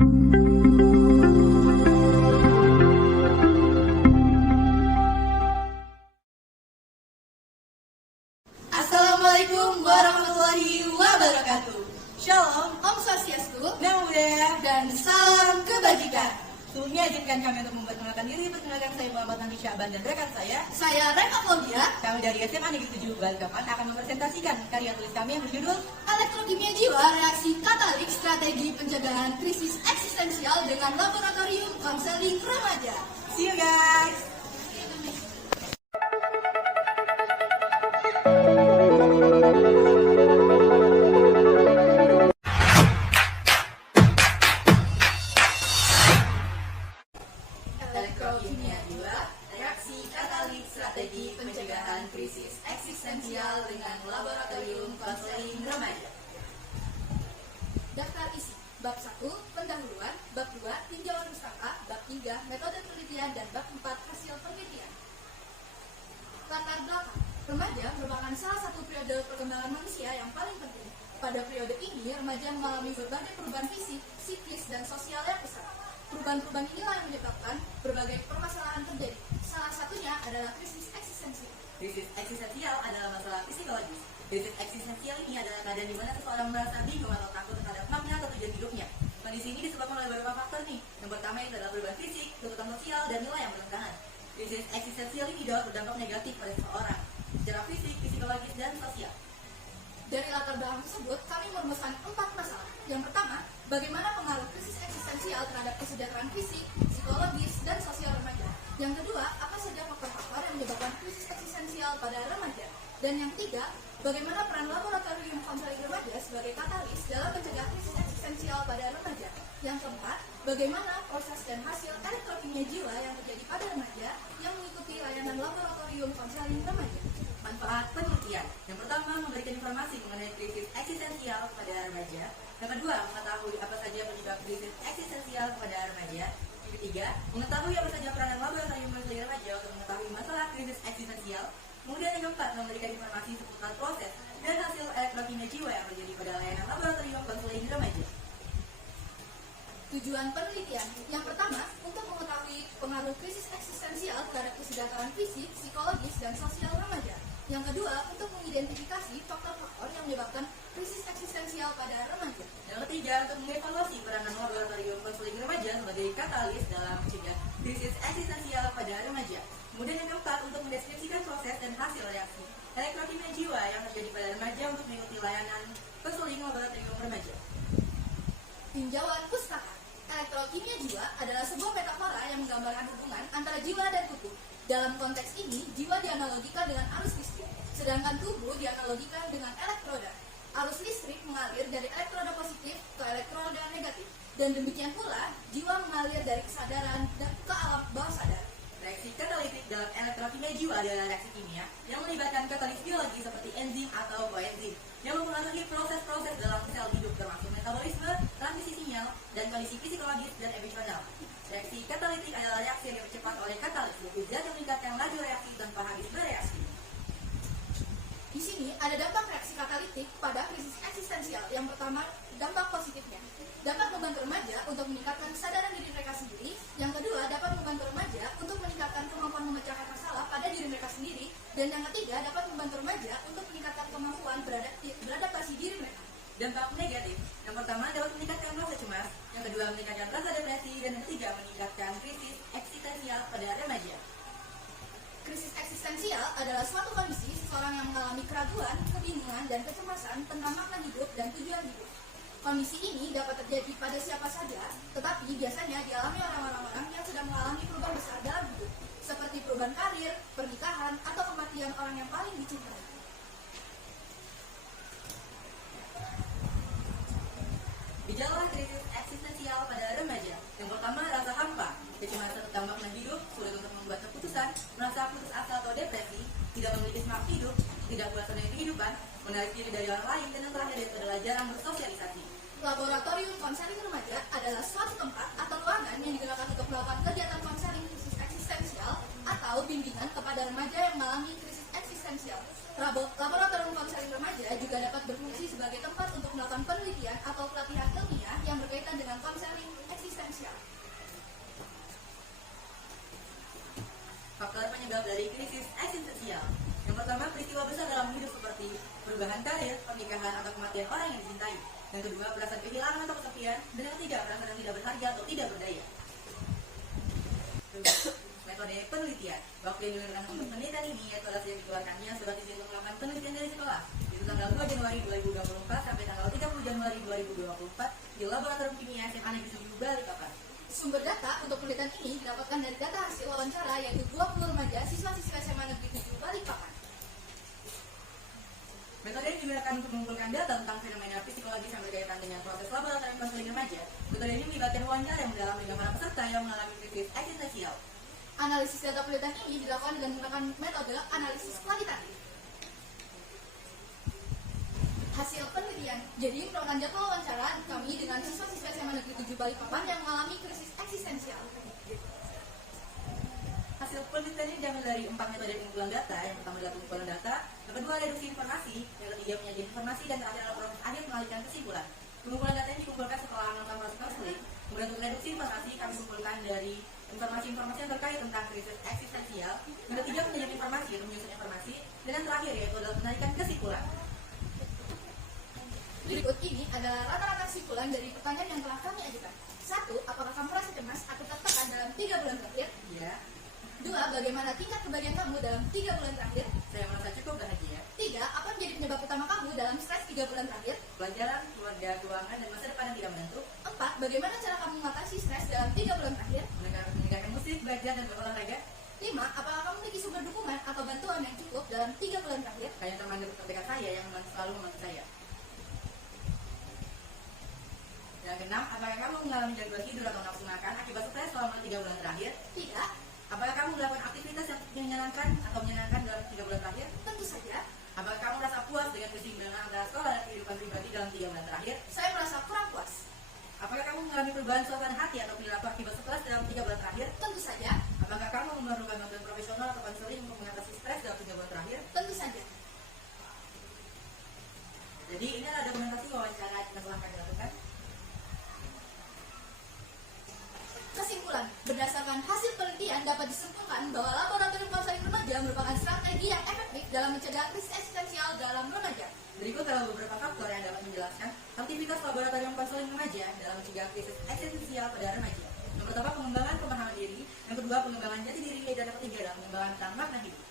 Assalamualaikum warahmatullahi wabarakatuh. Shalom, Om Swastiastu, Namo Buddhaya. dan salam kebajikan. Sebelumnya izinkan kami untuk memperkenalkan diri. Perkenalkan saya Muhammad Nanti Syaban dan rekan saya. Saya Reka Claudia, Kami dari SMA Negeri 7 Balikpapan akan mempresentasikan karya tulis kami yang berjudul Elektrokimia Jiwa, Reaksi Katalik Strategi Pencegahan Krisis Eksistensial dengan Laboratorium Konseling Remaja. See you guys. Elektrokimia Jiwa, Reaksi Katalik Strategi Pencegahan Krisis Eksistensial dengan Laboratorium Konseling Remaja. Daftar isi Bab 1, Pendahuluan, Bab 2, Tinjauan Pustaka, Bab 3, Metode Penelitian, dan Bab 4, Hasil Penelitian. Latar belakang, remaja merupakan salah satu periode perkembangan manusia yang paling penting. Pada periode ini, remaja mengalami berbagai perubahan fisik, psikis, dan sosial yang besar. Perubahan-perubahan inilah yang menyebabkan berbagai permasalahan terjadi. Salah satunya adalah krisis eksistensial. Krisis eksistensial adalah masalah psikologis. Krisis eksistensial ini adalah keadaan di mana seseorang merasa bingung atau takut terhadap makna atau tujuan hidupnya. Kondisi ini disebabkan oleh beberapa faktor nih. Yang pertama itu adalah perubahan fisik, tuntutan sosial, dan nilai yang bertentangan. Krisis eksistensial ini dapat berdampak negatif pada seseorang secara fisik, psikologis, dan sosial. Dari latar belakang tersebut, kami merumuskan 4 masalah. Yang pertama, bagaimana pengaruh krisis eksistensial terhadap kesejahteraan fisik, psikologis, dan sosial remaja. Yang kedua, apa saja faktor-faktor yang menyebabkan krisis eksistensial pada remaja. Dan yang ketiga, bagaimana peran laboratorium konseling remaja sebagai katalis dalam mencegah krisis eksistensial pada remaja. Yang keempat, bagaimana proses dan hasil elektrokimia jiwa yang terjadi pada remaja yang mengikuti layanan laboratorium konseling remaja. Manfaat penelitian. Yang pertama, memberikan informasi mengenai krisis eksistensial kepada remaja. Yang kedua, mengetahui apa saja penyebab krisis eksistensial kepada remaja. Yang ketiga, mengetahui apa saja peranan laboratorium konseling remaja untuk mengetahui masalah krisis eksistensial. Kemudian yang keempat, memberikan informasi seputar proses dan hasil elektrokimia jiwa yang terjadi pada layanan laboratorium konseling remaja. Tujuan penelitian yang pertama, untuk mengetahui pengaruh krisis eksistensial terhadap kesejahteraan fisik, psikologis, dan sosial remaja. Yang kedua, untuk mengidentifikasi faktor-faktor yang menyebabkan krisis eksistensial pada remaja. Yang ketiga, untuk mengevaluasi peranan laboratorium konseling remaja sebagai katalis dalam mencegah krisis eksistensial pada remaja. Kemudian yang keempat, untuk mendeskripsikan proses dan hasil reaksi elektrokimia jiwa yang terjadi pada remaja untuk mengikuti layanan konseling laboratorium remaja. Tinjauan pustaka. Elektrokimia jiwa adalah sebuah metafora yang menggambarkan hubungan antara jiwa dan tubuh. Dalam konteks ini, jiwa dianalogikan dengan arus listrik, sedangkan tubuh dianalogikan dengan elektroda. Arus listrik mengalir dari elektroda positif ke elektroda negatif, dan demikian pula, jiwa mengalir dari kesadaran ke alam bawah sadar. Reaksi katalitik dalam elektrokimia jiwa adalah reaksi kimia yang melibatkan katalis biologi seperti enzim atau koenzim yang mempengaruhi proses-proses dalam sel hidup termasuk metabolisme, transmisi sinyal, dan kondisi psikologis dan emosional. Reaksi katalitik adalah reaksi yang dipercepat oleh katalis, yaitu zat yang meningkatkan laju reaksi tanpa habis bereaksi. Di sini ada dampak reaksi katalitik pada krisis eksistensial. Yang pertama, dampak positifnya. Dapat membantu remaja untuk meningkatkan kesadaran diri mereka sendiri. Yang kedua, dapat membantu remaja untuk meningkatkan kemampuan memecahkan masalah pada diri mereka sendiri. Dan yang ketiga, dapat membantu remaja untuk meningkatkan kemampuan beradaptasi diri mereka. Dampak negatif. Yang pertama dapat meningkatkan rasa cemas, yang kedua meningkatkan rasa depresi, dan yang ketiga meningkatkan krisis eksistensial pada remaja. Krisis eksistensial adalah suatu kondisi seseorang yang mengalami keraguan, kebingungan, dan kecemasan tentang makna hidup dan tujuan hidup. Kondisi ini dapat terjadi pada siapa saja, tetapi biasanya dialami oleh orang-orang yang sedang mengalami perubahan besar dalam hidup, seperti perubahan karir, pernikahan, atau kematian orang yang paling dicintai. Gejala krisis eksistensial pada remaja. Yang pertama, rasa hampa, kecemasan tentang makna hidup, sulit untuk membuat keputusan, merasa putus asa atau depresi, tidak memiliki semangat hidup, tidak puas dengan kehidupan, menarik diri dari orang lain, dan yang terakhir itu adalah jarang bersosialisasi. Laboratorium konseling remaja adalah suatu tempat atau ruangan yang digunakan untuk melakukan kegiatan konseling krisis eksistensial atau bimbingan kepada remaja yang mengalami krisis eksistensial. Laboratorium konseling remaja juga dapat berfungsi sebagai tempat untuk melakukan penelitian atau pelatihan ilmiah yang berkaitan dengan konseling penyebab dari krisis eksistensial. Yang pertama, peristiwa besar dalam hidup seperti perubahan karir, pernikahan, atau kematian orang yang dicintai. Yang kedua, perasaan kehilangan atau kesepian. Dan yang ketiga, perasaan tidak berharga atau tidak berdaya. Metode penelitian. Waktu yang digunakan untuk penelitian ini yaitu hasil yang dikeluarkannya surat izin untuk melakukan penelitian dari sekolah. Itu tanggal 2 Januari 2024 sampai tanggal 30 Januari 2024 di Laboratorium Kimia SMA Negeri 7 Balikpapan. Sumber data untuk penelitian ini didapatkan dari data hasil wawancara yaitu 20 remaja siswa-siswa SMA Negeri 7 Balikpapan. Metode yang digunakan untuk mengumpulkan data tentang fenomena psikologis yang berkaitan dengan proses laboratorium konseling remaja. Metode ini melibatkan wawancara yang mendalam dengan para peserta yang mengalami krisis eksistensial. Analisis data penelitian ini dilakukan dengan menggunakan metode analisis kualitatif. Hasil penelitian. Jadi merupakan jadwal wawancara kami dengan siswa-siswa SMA Negeri 7 Balikpapan yang mengalami krisis eksistensial. Hasil penelitian ini diambil dari 4 metode pengumpulan data. Yang pertama adalah pengumpulan data, yang kedua reduksi informasi, yang ketiga menyajikan informasi, dan terakhir adalah proses akhir mengalihkan kesimpulan. Pengumpulan data ini dikumpulkan setelah melakukan proses konseling. Kemudian untuk reduksi informasi kami kumpulkan dari informasi-informasi yang terkait tentang krisis eksistensial. Yang ketiga menyajikan informasi atau menyusun informasi, dan yang terakhir yaitu adalah menarikan kesimpulan. Berikut ini adalah rata-rata kesimpulan dari pertanyaan yang telah kami ajukan. 1. Apakah kamu merasa cemas atau tertekan dalam 3 bulan terakhir? Ya, 2. Bagaimana tingkat kebahagiaan kamu dalam 3 bulan terakhir? saya merasa cukup bahagia. 3. Apa menjadi penyebab utama kamu dalam stres 3 bulan terakhir? Pelajaran, keluarga, keuangan, dan masa depan yang tidak menentu. 4. Bagaimana cara kamu mengatasi stres dalam 3 bulan terakhir? Mendengarkan musik, belajar, dan berolahraga. 5. Apakah kamu memiliki sumber dukungan atau bantuan yang cukup dalam 3 bulan terakhir? Kayak teman terdekat saya yang selalu membantu saya. Yang keenam, apakah kamu mengalami gangguan tidur atau nafsu makan akibat stres selama 3 bulan terakhir? 3. Apakah kamu melakukan aktivitas yang menyenangkan dalam 3 bulan terakhir? Tentu saja, Apakah kamu merasa puas dengan keseimbangan antara sekolah dan kehidupan pribadi dalam 3 bulan terakhir? saya merasa kurang puas. Apakah kamu mengalami perubahan suasana hati atau perilaku akibat stres dalam 3 bulan terakhir? Tentu saja, Apakah kamu memerlukan bantuan profesional atau konseling untuk mengatasi stres dalam 3 bulan terakhir? tentu saja. Jadi ini adalah dokumentasi wawancara yang telah kami lakukan. Kesimpulan, berdasarkan hasil penelitian dapat disimpulkan bahwa laboratorium konseling remaja merupakan strategi yang efektif dalam mencegah krisis eksistensial dalam remaja. Berikut adalah beberapa faktor yang dapat menjelaskan aktivitas laboratorium konseling remaja dalam mencegah krisis eksistensial pada remaja. Yang pertama, pengembangan pemahaman diri. Yang kedua, pengembangan jati diri. Dan yang ketiga adalah pengembangan tentang makna hidup.